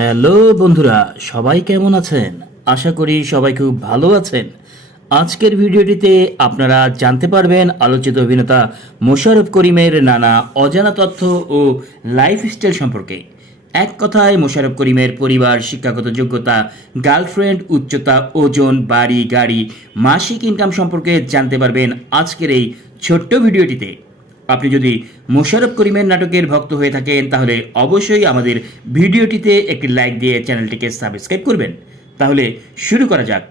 Hello বন্ধুরা, সবাই কেমন আছেন? আশা করি সবাই খুব ভালো আছেন। আজকের ভিডিওটিতে আপনারা জানতে পারবেন আলোচিত অভিনেতা মোশারফ করিমের নানা অজানা তথ্য ও লাইফস্টাইল সম্পর্কে। এক কথায় মোশারফ করিমের পরিবার, শিক্ষাগত যোগ্যতা গার্লফ্রেন্ড উচ্চতা, ওজন, বাড়ি, গাড়ি, মাসিক ইনকাম সম্পর্কে জানতে পারবেন আজকের এই ছোট্ট ভিডিওটিতে। আপনি যদি মোশারফ করিমের নাটকের ভক্ত হয়ে থাকেন, তাহলে অবশ্যই আমাদের ভিডিওটিতে একটি লাইক দিয়ে চ্যানেলটিকে সাবস্ক্রাইব করবেন। তাহলে শুরু করা যাক।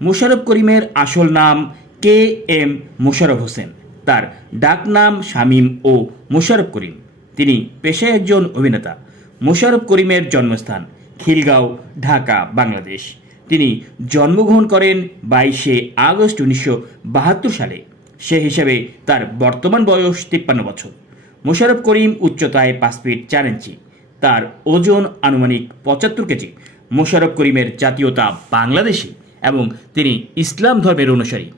মোশারফ করিমের আসল নাম কে এম মোশারফ হোসেন। তার ডাক নাম শামীম ও মোশারফ করিম। তিনি পেশায় একজন অভিনেতা। মোশারফ করিমের জন্মস্থান খিলগাঁও, ঢাকা, বাংলাদেশ। তিনি জন্মগ্রহণ করেন বাইশে আগস্ট উনিশশো বাহাত্তর সালে। সে হিসেবে তার বর্তমান বয়স তিপ্পান্ন বছর। মোশারফ করিম উচ্চতায় পাঁচ ফিট চার ইঞ্চি। তার ওজন আনুমানিক পঁচাত্তর কেজি। মোশারফ করিমের জাতীয়তা বাংলাদেশি এবং তিনি ইসলাম ধর্মের অনুসারী।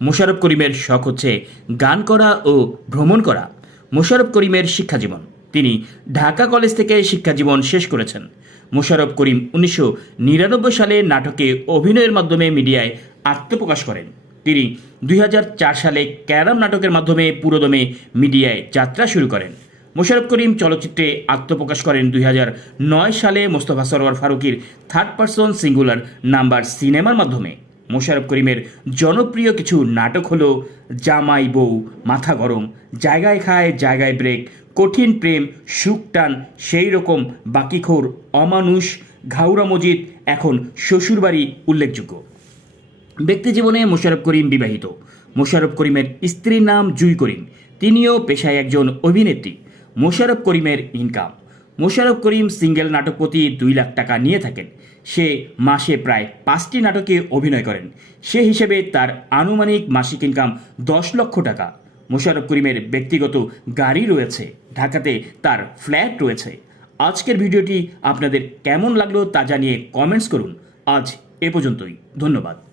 মোশারফ করিমের শখ হচ্ছে গান করা ও ভ্রমণ করা। মোশারফ করিমের শিক্ষাজীবন। তিনি ঢাকা কলেজ থেকে শিক্ষাজীবন শেষ করেছেন। মোশারফ করিম উনিশশো নিরানব্বই সালে নাটকে অভিনয়ের মাধ্যমে মিডিয়ায় আত্মপ্রকাশ করেন। তিনি দুই হাজার চার সালে ক্যারাম নাটকের মাধ্যমে পুরোদমে মিডিয়ায় যাত্রা শুরু করেন। মোশারফ করিম চলচ্চিত্রে আত্মপ্রকাশ করেন দুই নয় সালে মোস্তফা সরোয়ার ফারুকির থার্ড পারসন সিঙ্গুলার নাম্বার সিনেমার মাধ্যমে। মোশারফ করিমের জনপ্রিয় কিছু নাটক হলো জামাই বউ, মাথা গরম, জায়গায় খায়, জায়গায় ব্রেক কঠিন প্রেম, সুখ টান, সেই রকম বাকিখোর, অমানুষ, ঘাউরা মজিদ, এখন শ্বশুরবাড়ি উল্লেখযোগ্য। ব্যক্তি জীবনে মোশাররফ করিম বিবাহিত। মোশারফ করিমের স্ত্রীর নাম জুই করিম। তিনিও পেশায় একজন অভিনেত্রী। মোশারফ করিমের ইনকাম মোশারফ করিম সিঙ্গেল নাটক প্রতি দুই লাখ টাকা নিয়ে থাকেন। সে মাসে প্রায় পাঁচটি নাটকে অভিনয় করেন। সে হিসেবে তার আনুমানিক মাসিক ইনকাম দশ লক্ষ টাকা। মোশারফ করিমের ব্যক্তিগত গাড়ি রয়েছে। ঢাকাতে তার ফ্ল্যাট রয়েছে। আজকের ভিডিওটি আপনাদের কেমন লাগল তা জানিয়ে কমেন্টস করুন। আজ এ পর্যন্তই। ধন্যবাদ।